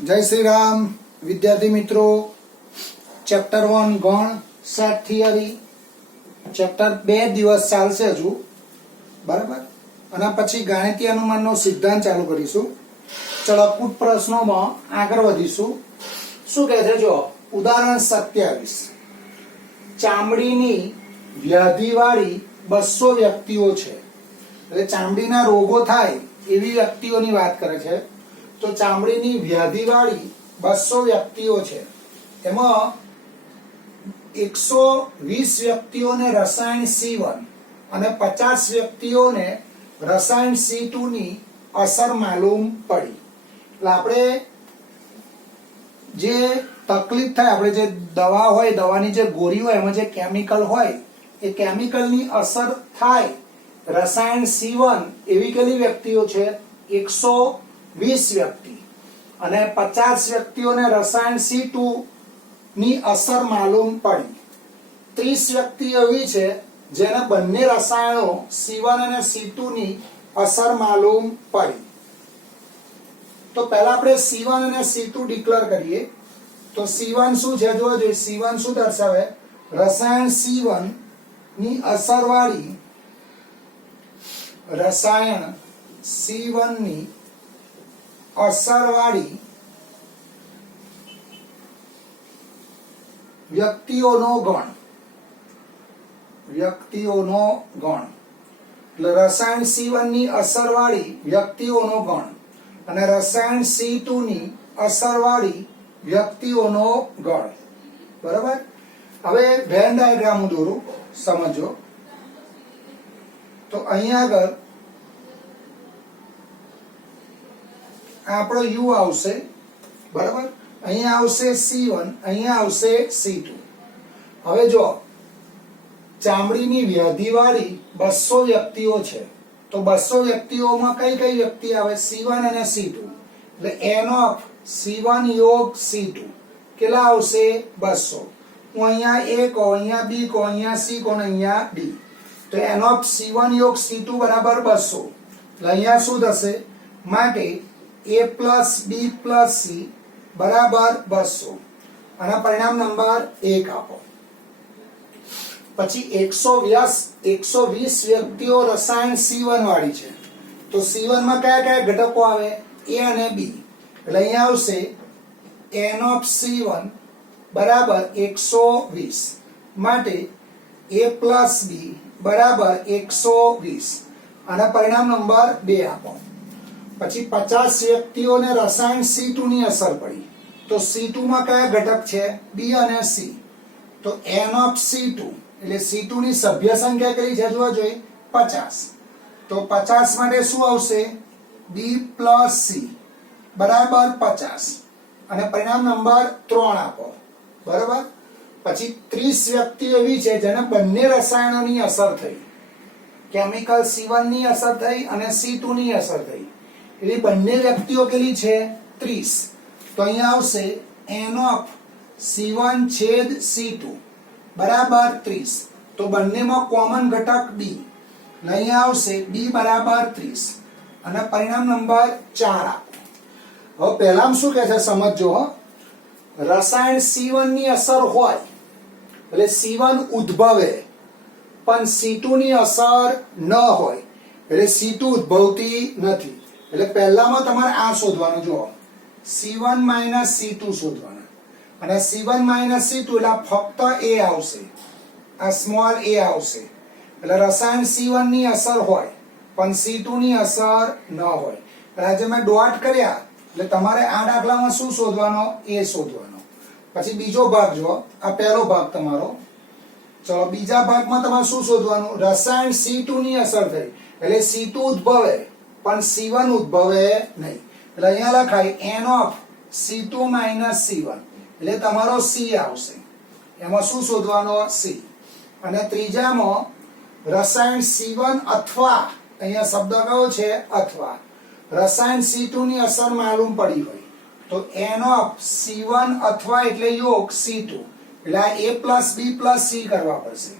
जय श्री राम विद्यार्थी मित्रों। चैप्टर 1 गण सेट थियरी चैप्टर 2 दिवस चालશે હજુ બરાબર અને પછી ગાણિતીય અનુમાનનો સિદ્ધાંત ચાલુ કરીશું। ચલો કુટ પ્રશ્નોમાં આગળ વધીશું। શું કહે છે જો ઉદાહરણ 27 ચામડીની વ્યાધિવાળી 200 વ્યક્તિઓ છે। એટલે ચામડીના રોગો થાય એવી વ્યક્તિઓની વાત કરે છે। તો ચામડીની વ્યાધિવાળી 200 વ્યક્તિઓ છે, એમાં 120 વ્યક્તિઓને રસાયણ C1 અને 50 વ્યક્તિઓને રસાયણ C2 ની અસર માલુમ પડી। એટલે આપણે જે તકલીફ થાય, આપણે જે દવા હોય, દવાની જે ગોળી હોય, એમાં જે કેમિકલ હોય, એ કેમિકલની અસર થાય રસાયણ C1 એવી કેટલી વ્યક્તિઓ છે? 120 વ્યક્તિ અને 50 વ્યક્તિઓને રસાયણ C2 ની અસર માલુમ પડી। 30 વ્યક્તિ એવી છે જેને બંને રસાયણો C1 અને C2 ની અસર માલુમ પડી। તો પહેલા આપણે C1 અને C2 ડિક્લેર કરીએ। તો C1 શું છે જોવા જોઈએ। C1 શું દર્શાવે? રસાયણ C1 ની અસરવાળી રસાયણ C1 ની અસરવાળી વ્યક્તિઓનો ગણ। એટલે રસાયણ C1 ની અસરવાળી વ્યક્તિઓનો ગણ અને રસાયણ C2 ની અસરવાળી વ્યક્તિઓનો ગણ। બરાબર। હવે વેન ડાયાગ્રામ દોરું, સમજો। તો અહીંયા આગળ આપણો U આવશે, બરાબર। અહીંયા આવશે C1, અહીંયા આવશે C2। હવે જો ચામડીની વ્યાધિવાળી 200 વ્યક્તિઓ છે, તો 200 વ્યક્તિઓમાં કઈ કઈ વ્યક્તિ આવે? C1 અને C2। એટલે n of C1 યોગ C2 કેટલા આવશે? 200। હું અહીંયા A કહો, અહીંયા B કહો, અહીંયા C કહો, અહીંયા D। તો n of C1 યોગ C2 બરાબર 200। એટલે અહીંયા શું થશે? માટે A plus B plus C બરાબર 200 અને પરિણામ નંબર 1 આપો। પછી 120 વ્યક્તિઓ રસાયણ C1 વાળી છે, તો C1 માં કયા કયા ઘટકો આવે? A અને B। એટલે અહીંયા આવશે n of C1 બરાબર 120 માટે A plus B બરાબર 120 અને પરિણામ નંબર 2 આપો। પછી 50 વ્યક્તિઓને રસાયણ C2 ની અસર પડી, તો C2 માં કયા ઘટક છે? B અને C। તો n of C2 એટલે C2 ની સભ્ય સંખ્યા કેટલી છે જોવા જોઈએ? 50। તો 50 માટે શું આવશે? B plus C બરાબર 50 અને પરિણામ નંબર 3 આપો। બરાબર। પછી 30 વ્યક્તિ એવી છે જેને બંને રસાયણોની અસર થઈ, કેમિકલ C1 ની અસર થઈ અને C2 ની અસર થઈ। એવી બંને વ્યક્તિઓ કેટલી છે? 30। તો અહીંયા આવશે n of C1 છેદ C2 બરાબર 30। તો બંનેમાં કોમન ઘટક B, અહીંયા આવશે B બરાબર 30 અને પરિણામ નંબર 4 આપો। હવે પહેલામાં શું કહે છે સમજો। રસાયણ C1 ની અસર હોય એટલે C1 ઉદ્ભવે પણ C2 ની અસર ન હોય, એટલે C2 ઉદ્ભવતી નથી। એટલે પહેલામાં તમારે આ શોધવાનું, જુઓ C1 - C2 શોધવાના અને C1 - C2 એટલે ફક્ત A આવશે, આ સ્મોલ a આવશે। એટલે રસાયણ C1 ની અસર હોય પણ C2 ની અસર ન હોય। એટલે આજે મેં ડોટ કર્યા એટલે તમારે આ દાખલામાં શું શોધવાનો? A શોધવાનો। પછી બીજો ભાગ જો, આ પહેલો ભાગ તમારો। ચલો બીજા ભાગમાં તમારે શું શોધવાનું? રસાયણ C2 ની અસર થઈ એટલે C2 ઉદ્ભવે પણ C1 ઉદ્ભવે નહીં। એટલે અહીંયા લખાય n of C2 - C1 એટલે તમારો C આવશે। એમાં શું શોધવાનો? C। અને ત્રીજામાં રસાયણ C1 અથવા, અહીંયા શબ્દ કયો છે? અથવા। રસાયણ C2 ની અસર માલુમ પડી હોય તો n of C1 અથવા એટલે યોગ C2 એટલે આ A plus B plus C કરવા પડશે।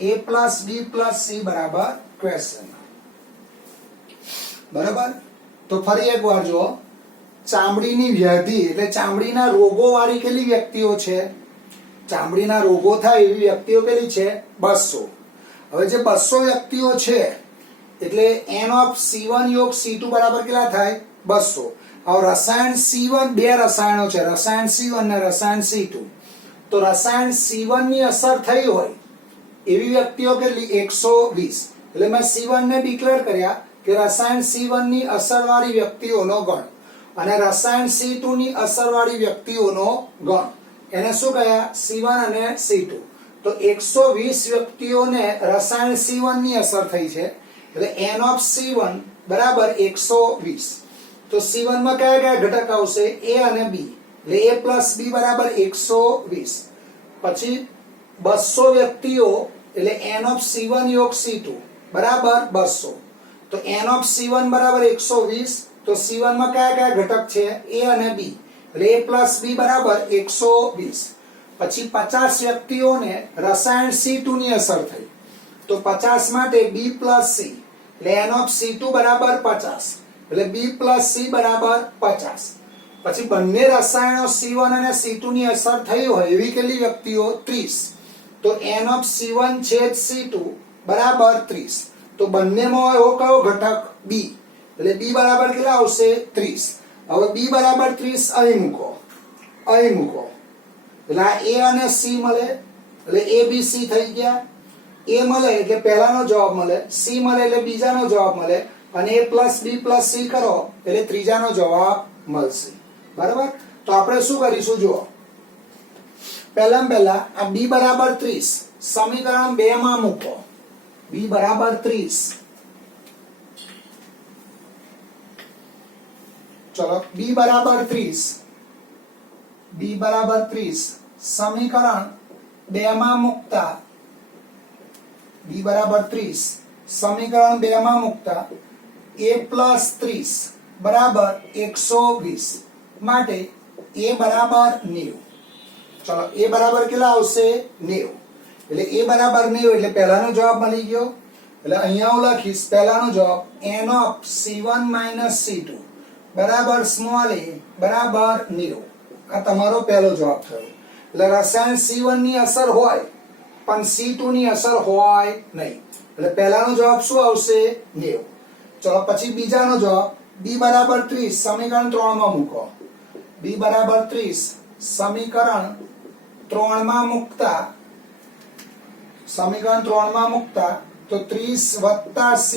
A plus B plus C બરાબર ક્વેશ્ચન। બરાબર। તો ફરી એકવાર જો ચામડીની વ્યાધિ એટલે ચામડીના રોગો વાળી કેટલી વ્યક્તિઓ છે? ચામડીના રોગો થાય એવી વ્યક્તિઓ કેટલી છે? 200. હવે જે 200 વ્યક્તિઓ છે એટલે n ઓફ C1 યોગ C2 બરાબર કેટલા થાય? 200. હવે રસાયણ C1 બે રસાયણો છે, રસાયણ C1 અને રસાયણ C2. તો રસાયણ C1 ની અસર થઈ હોય એવી વ્યક્તિઓ કેટલી? 120. એટલે મેં C1 ને ડિક્લેર કર્યા કે રસાયણ C1 ની અસરવાળી વ્યક્તિઓનો ગણ અને રસાયણ C2 ની અસરવાળી વ્યક્તિઓનો ગણ. એને શું કહ્યા? C1 અને C2. તો 120 વ્યક્તિઓને રસાયણ C1 ની અસર થઈ છે એટલે n ઓફ C1 બરાબર 120. તો C1 માં કયા કયા ઘટક આવશે? A અને B. એટલે A પ્લસ B બરાબર 120. પછી 200 વ્યક્તિઓ એટલે n ઓફ C1 યોગ C2 બરાબર 200. તો n ઓફ C1 બરાબર 120. તો C1 માં કયા કયા ઘટક છે? A અને B. એટલે A પ્લસ B બરાબર 120. પછી 50 વ્યક્તિઓને રસાયણ C2 ની અસર થઈ તો 50 માટે B પ્લસ C એટલે n ઓફ C2 બરાબર 50. એટલે B પ્લસ C બરાબર 50. પછી બંને રસાયણો C1 અને C2 ની અસર થઈ હોય એવી કેટલી વ્યક્તિઓ? 30. તો n ઓફ C1 છેદ C2 બરાબર 30. તો બંનેમાં એવો કયો ઘટક? B. એટલે B બરાબર કેટલા આવશે? 30. હવે B બરાબર 30 અહીં મૂકો, અહીં મૂકો. એટલે આ A અને C મળે એટલે ABC થઈ ગયા. A મળે એટલે પહેલાનો જવાબ મળે, C મળે એટલે બીજાનો જવાબ મળે અને A plus B plus C કરો એટલે ત્રીજાનો જવાબ મળશે. બરાબર? તો આપણે શું કરીશું? જુઓ, પહેલા આ B બરાબર 30 સમીકરણ 2 માં મૂકો. B બરાબર 30. ચલો, B બરાબર 30 સમીકરણ 2 માં મૂકતા B બરાબર 30 સમીકરણ 2 માં મૂકતા A પ્લસ 30 બરાબર 120 માટે A બરાબર 90. ચલો, A બરાબર કેટલા આવશે? 90. એટલે A બરાબર 90 એટલે પહેલાનો જવાબ મળી ગયો. એટલે અહીંયા હું લખીશ પહેલાનો જવાબ n of C1 minus C2 બરાબર સ્મોલ a બરાબર 90. આ તમારો પહેલો જવાબ થયો. એટલે રસાયણ C1 ની અસર હોય પણ C2 ની અસર હોય નહીં. એટલે પહેલાનો જવાબ શું આવશે? 90. ચલો, પછી બીજાનો જવાબ B બરાબર 30 સમીકરણ 3 માં મૂકો. B બરાબર 30 સમીકરણ 3 માં મૂકતા તો 30 વત્તા C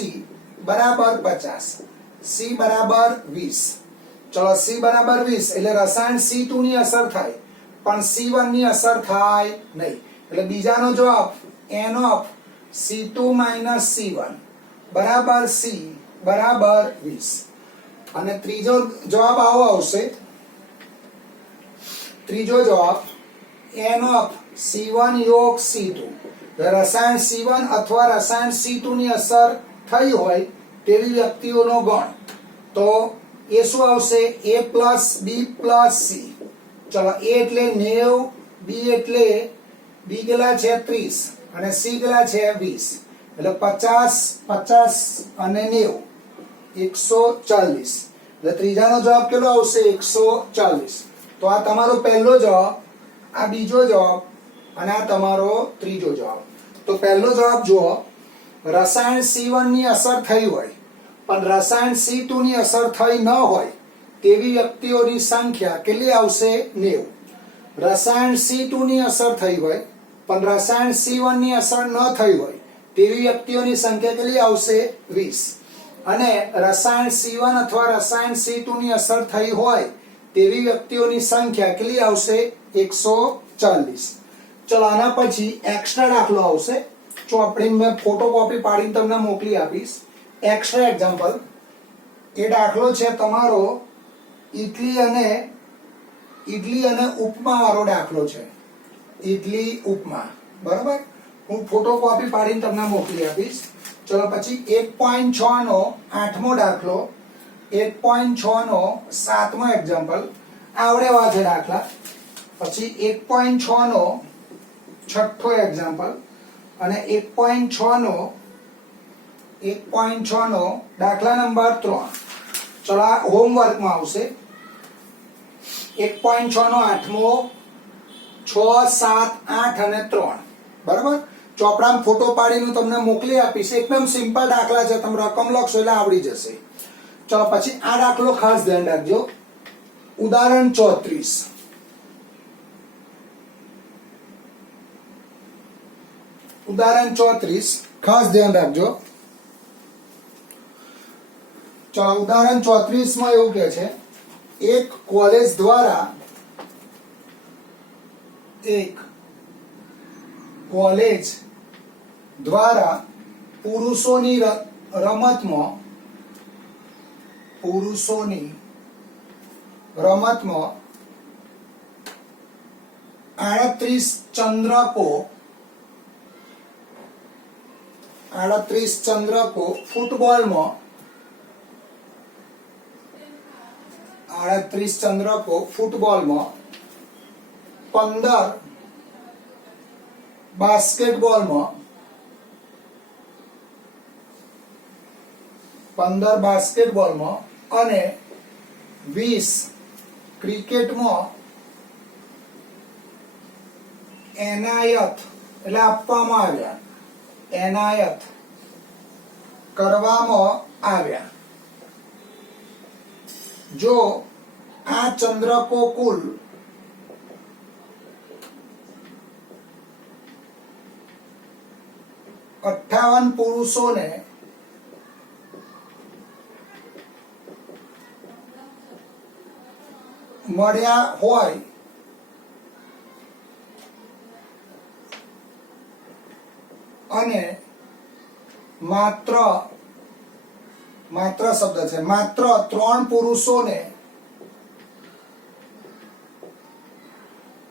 બરાબર 50. C બરાબર 20. ચલો, C બરાબર 20 એટલે રસાયણ C2 ની અસર થાય પણ C1 ની અસર થાય નહીં. એટલે બીજાનો જવાબ n of C2 minus C1 બરાબર C બરાબર 20. અને ત્રીજો જવાબ આવો આવશે. ત્રીજો જવાબ n ઓફ C1 યોગ C2. રસાયણ C1 અથવા રસાયણ C2 ની અસર થઈ હોય તેવી વ્યક્તિઓનો ગણ. તો એ શું આવશે? A plus B plus C. ચલો, A એટલે 90, B એટલે B કેટલા છે? 30 અને C કેટલા છે? 20. એટલે 50 અને 90 140. એટલે ત્રીજાનો જવાબ કેટલો આવશે? 140. તો આ તમારો પહેલો જવાબ, આ બીજો જવાબ અને આ તમારો ત્રીજો જવાબ. તો પહેલો જવાબ જુઓ, રસાયણ C1 ની અસર થઈ હોય પણ રસાયણ C2 ની અસર થઈ ન હોય તેવી વ્યક્તિઓની સંખ્યા કેટલી આવશે? 90. રસાયણ C2 ની અસર થઈ હોય પણ રસાયણ C1 ની અસર ન થઈ હોય તેવી વ્યક્તિઓની સંખ્યા કેટલી આવશે? 20. અને રસાયણ C1 અથવા રસાયણ C2 ની અસર થઈ હોય તેવી વ્યક્તિઓની સંખ્યા કેટલી આવશે? 140. ચલો, આના પછી એક્સ્ટ્રા દાખલો આવશે. ચોપડી મેં ફોટોકોપી પાડીને તમને મોકલી આપીશ. Extra example. એ દાખલો છે તમારો ઇડલી અને ઉપમા વાળો દાખલો છે. ઇડલી ઉપમા. બરાબર? હું ફોટોકોપી પાડીને તમને મોકલી આપીશ. ચલો, પછી 1.6 નો 8મો દાખલો, 1.6 નો 7મો એક્ઝામ્પલ. આવડે એવા છે દાખલા. પછી 1.6 નો 6થો એક્ઝામ્પલ અને 1.6 નો દાખલા નંબર 3. ચલો, આ હોમવર્કમાં આવશે. 1.6 નો આઠમો, 6, 7, 8 અને 3. બરાબર. ચોપડામાં ફોટો પાડીને તમને મોકલી આપીશ. એકદમ સિમ્પલ દાખલા છે, તમે રકમ લખશો એટલે આવડી જશે. ચલો પછી આ દાખલો ખાસ ધ્યાન રાખજો. ઉદાહરણ 34. ઉદાહરણ 34 ખાસ ધ્યાન રાખજો. ચલો ઉદાહરણ 34 માં એવું કે છે, એક કોલેજ દ્વારા પુરુષોની રમતમાં 38 ચંદ્રકો ફૂટબોલમાં 15 બાસ્કેટબોલમાં 15 અને 20 ક્રિકેટમાં એનાયત એટલે આપવામાં આવ્યા, એનાયત કરવામાં આવ્યા. જો આ ચંદ્રકો કુલ 58 પુરુષોને મળ્યા હોય અને માત્ર શબ્દ છે, માત્ર 3 પુરુષોને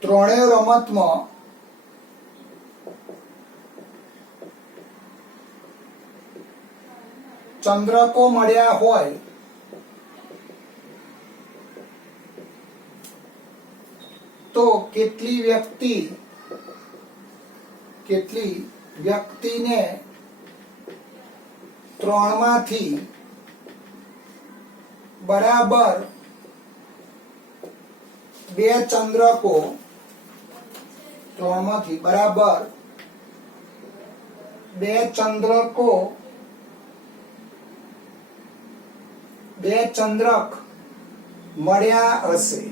ત્રણેય રમતમાં ચંદ્રકો મળ્યા હોય તો કેટલી વ્યક્તિને 3 માંથી બરાબર 2 ચંદ્રકો 3 માંથી બરાબર 2 ચંદ્રક મળ્યા હશે.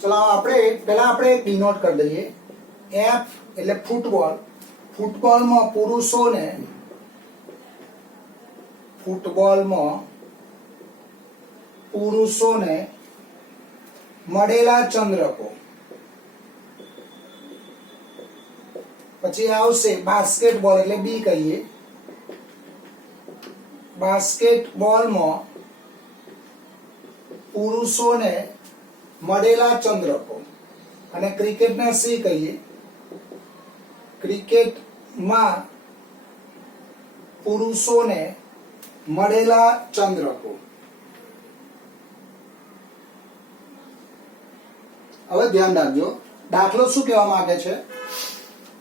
ચલો પહેલા આપણે ડિનોટ કરી દઈએ. F એટલે ફૂટબોલ. ફૂટબોલમાં પુરુષોને મળેલા ચંદ્રકો. પછી આવશે બાસ્કેટબોલ એટલે બી કહીએ. બાસ્કેટબોલમાં પુરુષોને મળેલા ચંદ્રકો. અને ક્રિકેટને સી કહીએ. ક્રિકેટમાં પુરુષોને મળેલા ચંદ્રકો. હવે ધ્યાન રાખજો, દાખલો શું કહેવા માંગે છે.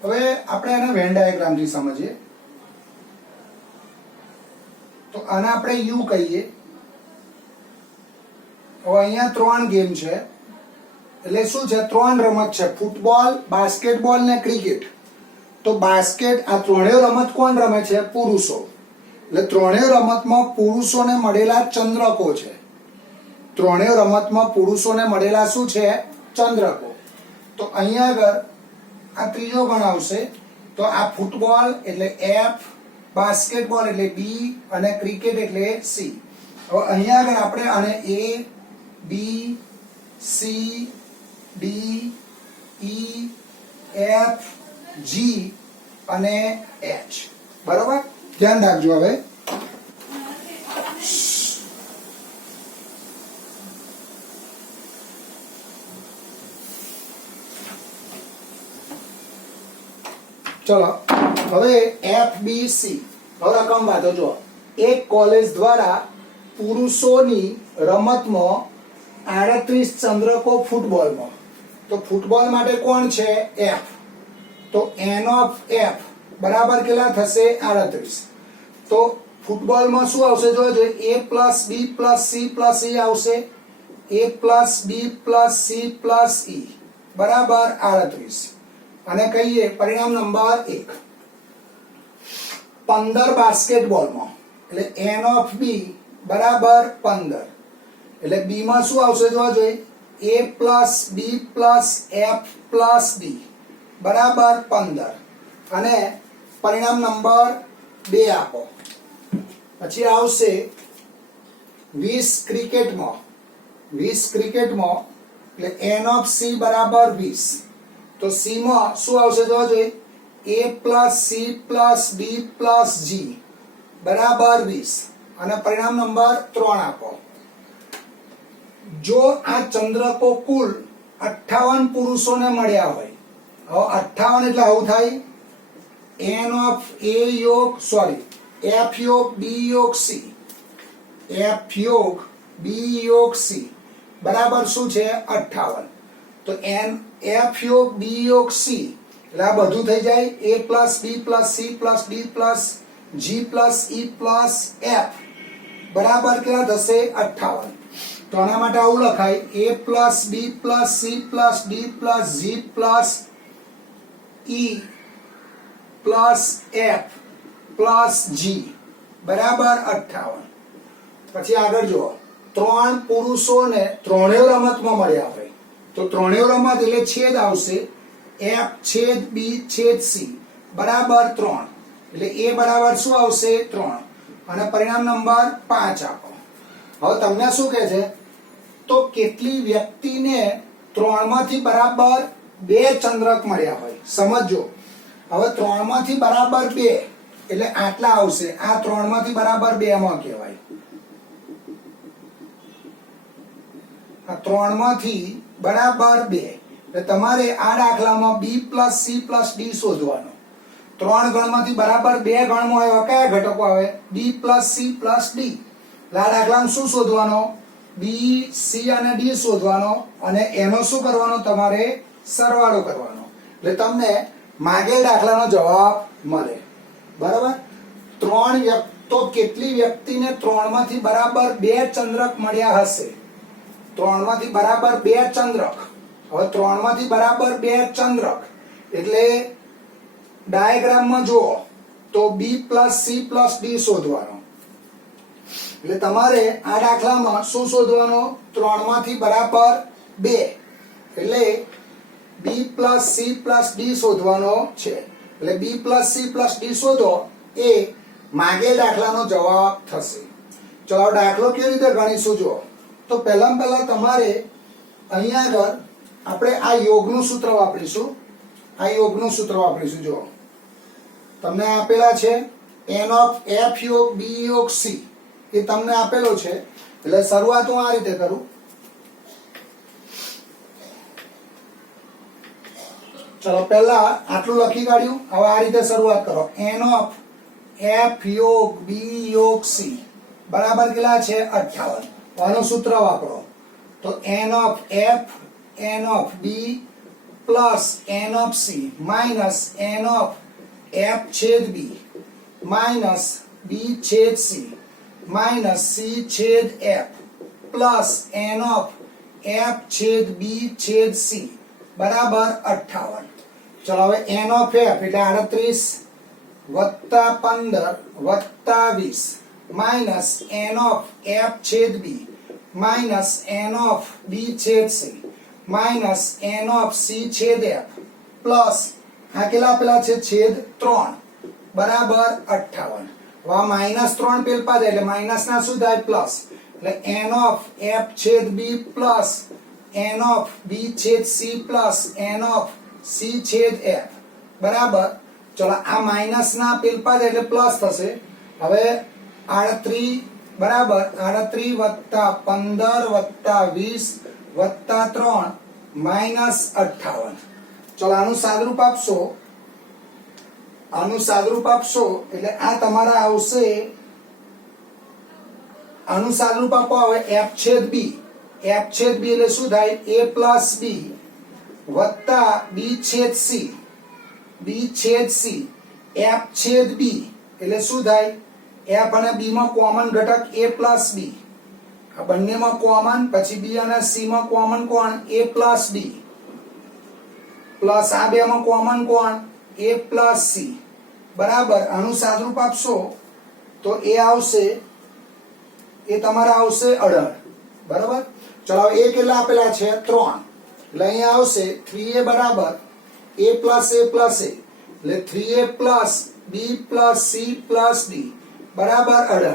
હવે આપણે એને વેન ડાયાગ્રામથી સમજીએ. તો આને આપણે યુ કહીએ. હવે અહીંયા 3 ગેમ છે, એટલે શું છે, 3 રમત છે, ફૂટબોલ, બાસ્કેટબોલ ને ક્રિકેટ. તો આ ત્રણેય રમત કોણ રમે છે? પુરુષો. એટલે ત્રણેય રમતમાં પુરુષોને મળેલા ચંદ્રકો છે. ત્રણેય રમતમાં પુરુષોને મળેલા શું છે? ચંદ્રકો. તો અહીંયા આગળ આ ત્રીજો ગણ આવશે. તો આ ફૂટબોલ એટલે F, બાસ્કેટબોલ એટલે B અને ક્રિકેટ એટલે C. હવે અહીંયા આગળ આપણે આને A, B, C, D, E, F, G અને H. બરાબર? ધ્યાન રાખજો. હવે ચલો હવે FBC. હવે રકમ વાંચો. જો એક કોલેજ દ્વારા પુરુષોની રમતમાં 38 ચંદ્રકો ફૂટબોલમાં. તો ફૂટબોલ માટે કોણ છે? F. તો N of F બરાબર કેટલા થશે? 38. તો ફૂટબોલમાં શું આવશે જોજો, a plus B plus C plus E આવશે, a plus B plus C plus E બરાબર 38. અને કહીએ પરિણામ નંબર 1. 15 બાસ્કેટબોલમાં એટલે n ઓફ બી બરાબર 15 એટલે બી માં શું આવશે જોવા જોઈએ, a plus B plus F plus D બરાબર 15 અને પરિણામ નંબર 2 આપો. પછી આવશે 20 ક્રિકેટમાં, 20 ક્રિકેટમાં એટલે n ઓફ સી બરાબર 20 તો સી માં શું આવશે જોવા જોઈએ, a plus C plus D plus G બરાબર 20 અને પરિણામ નંબર 3 આપો. જો આ ચંદ્રકો કુલ 58 પુરુષોને મળ્યા હોય, હવે 58 એટલે આવું થાય, n ઓફ a યોગ સોરી f યોગ b યોગ c, f યોગ b યોગ c બરાબર શું છે 58. તો n f યોગ b યોગ c એટલે આ બધું થઈ જાય a plus b plus c plus d plus g plus e plus f બરાબર કેટલા થશે 58. તો આના માટે આવું લખાય a plus b plus c plus d plus g plus e plus f plus g બરાબર 58. પછી આગળ જુઓ, 3 પુરુષોને ત્રણેય રમતમાં મળ્યા હોય તો ત્રણેય રમત એટલે છેદ આવશે, f છેદ b છેદ c બરાબર 3 એટલે a બરાબર શું આવશે 3 અને પરિણામ નંબર 5 આપો. હવે તમને શું કહે છે, તો કેટલી વ્યક્તિને 3 માંથી બરાબર 2 ચંદ્રક મળ્યા હોય. સમજો, હવે 3 માંથી બરાબર 2 એટલે આટલા આવશે, આ 3 માંથી બરાબર 2 માં કહેવાય, આ 3 માંથી બરાબર 2 એટલે તમારે આ દાખલામાં b plus c plus d શોધવાનો. 3 ગણમાંથી બરાબર 2 ગણમાં એવા કયા ઘટકો આવે, b plus c plus d. આ દાખલામાં શું શોધવાનો, b c અને d શોધવાનો અને એનો શું કરવાનો, તમારે સરવાળો કરવાનો એટલે તમને માગેલ દાખલાનો જવાબ મળે. બરાબર, 3 તો કેટલી વ્યક્તિને 3 માંથી બરાબર 2 ચંદ્રક મળ્યા હશે, 3 માંથી બરાબર 2 ચંદ્રક. હવે 3 માંથી બરાબર 2 ચંદ્રક એટલે ડાયાગ્રામમાં જુઓ તો b plus c plus d શોધવાનો. એટલે તમારે આ દાખલામાં શું શોધવાનો, 3 માંથી બરાબર 2 એટલે b plus c plus d શોધવાનો છે. એટલે b plus c plus d શોધો એ માગેલ દાખલાનો જવાબ થશે. ચલો દાખલો કેવી રીતે ગણીશું જુઓ, તો પહેલા તમારે અહીંયા આગળ આપણે આ યોગનું સૂત્ર વાપરીશું, આ યોગનું સૂત્ર વાપરીશું. જુઓ તમને આપેલા છે n ઓફ f યોગ b યોગ c એ તમને આપેલો છે. એટલે શરૂઆત હું આ રીતે કરું, ચલો પહેલા આટલું લખી કાઢ્યું, હવે આ રીતે શરૂઆત કરો, n ઓફ f યોગ b યોગ c બરાબર કેટલા છે 58. આનું સૂત્ર વાપરો તો n of f n of b plus n of c minus n of f છેદ b માઇનસ b છેદ c માઇનસ c છેદ f plus n of f છેદ b છેદ c બરાબર 58. ચલો હવે n ઓફ f એટલે 38 વત્તા 15 વત્તા 20 માઇનસ n ઓફ f છેદ b minus n of b છેદ c minus n of c છેદ f પ્લસ આ કેટલા પેલા છે છેદ 3 બરાબર 58. હવે માઇનસ 3 પેલ પા જાય એટલે માઇનસ ના શું થાય પ્લસ, એટલે n ઓફ f છેદ b plus n of b છેદ c plus n of c છેદ f બરાબર. ચલો આ માઇનસ ના પેલ પા જાય એટલે પ્લસ થશે. હવે 38 બરાબર 38 વત્તા 15 વત્તા 20 વત્તા 3 માઇનસ 58. ચલો આનું સાદરૂપ આપશો, આનું સાદરૂપ આપશો એટલે આ તમારા આવશે, આનું સાદરૂપ આપો. હવે f છેદ b, f છેદ b એટલે શું થાય a પ્લસ b વત્તા b છેદ c, b છેદ c f છેદ b એટલે શું થાય એફ અને બી માં કોમન ઘટક એ પ્લસ બી, આ બંનેમાં કોમન, પછી બી અને સી માં કોમન કોણ એ પ્લસ ડી, પ્લસ આ બે માં કોમન કોણ એ પ્લસ સી, બરાબર. આનું સાદરૂપ આપશો તો એ આવશે, એ તમારા આવશે 18, બરાબર. ચલો એ કેટલા આપેલા છે 3, એટલે અહીંયા આવશે 3a બરાબર a પ્લસ એટલે 3a plus b plus c plus d બરાબર 18.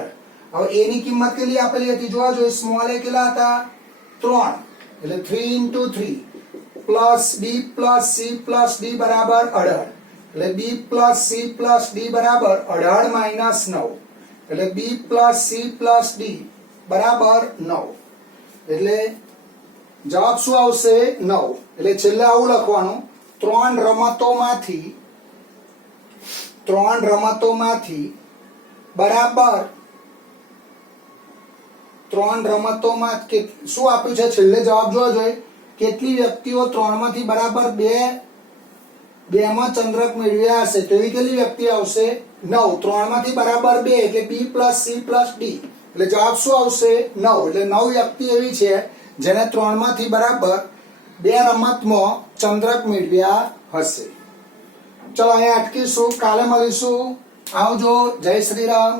હવે a ની કિંમત કેટલી આપેલી હતી જોવા જોઈએ, સ્મોલ a કેટલા હતા 3, એટલે 3 into 3 plus b plus c plus d બરાબર 18, એટલે b plus c plus d બરાબર 18 માઇનસ 9, એટલે b plus c plus d બરાબર 9, એટલે જવાબ શું આવશે 9. એટલે છેલ્લે આવું લખવાનું, ત્રણ રમતોમાંથી બરાબર શું આપ્યું છે છેલ્લે જવાબ જોવા જોઈએ, કેટલી વ્યક્તિઓ 3 માંથી બરાબર 2 માં ચંદ્રક મેળવ્યા હશે, તો એવી કેટલી વ્યક્તિ આવશે 9. 3 માંથી બરાબર 2 એટલે b plus c plus d, એટલે જવાબ શું આવશે 9. એટલે 9 વ્યક્તિ એવી છે જેને 3 માંથી બરાબર 2 રમતમાં ચંદ્રક મેળવ્યા હશે. ચલો અહીંયા અટકીશું, કાલે મળીશું. આવજો. જય શ્રી રામ.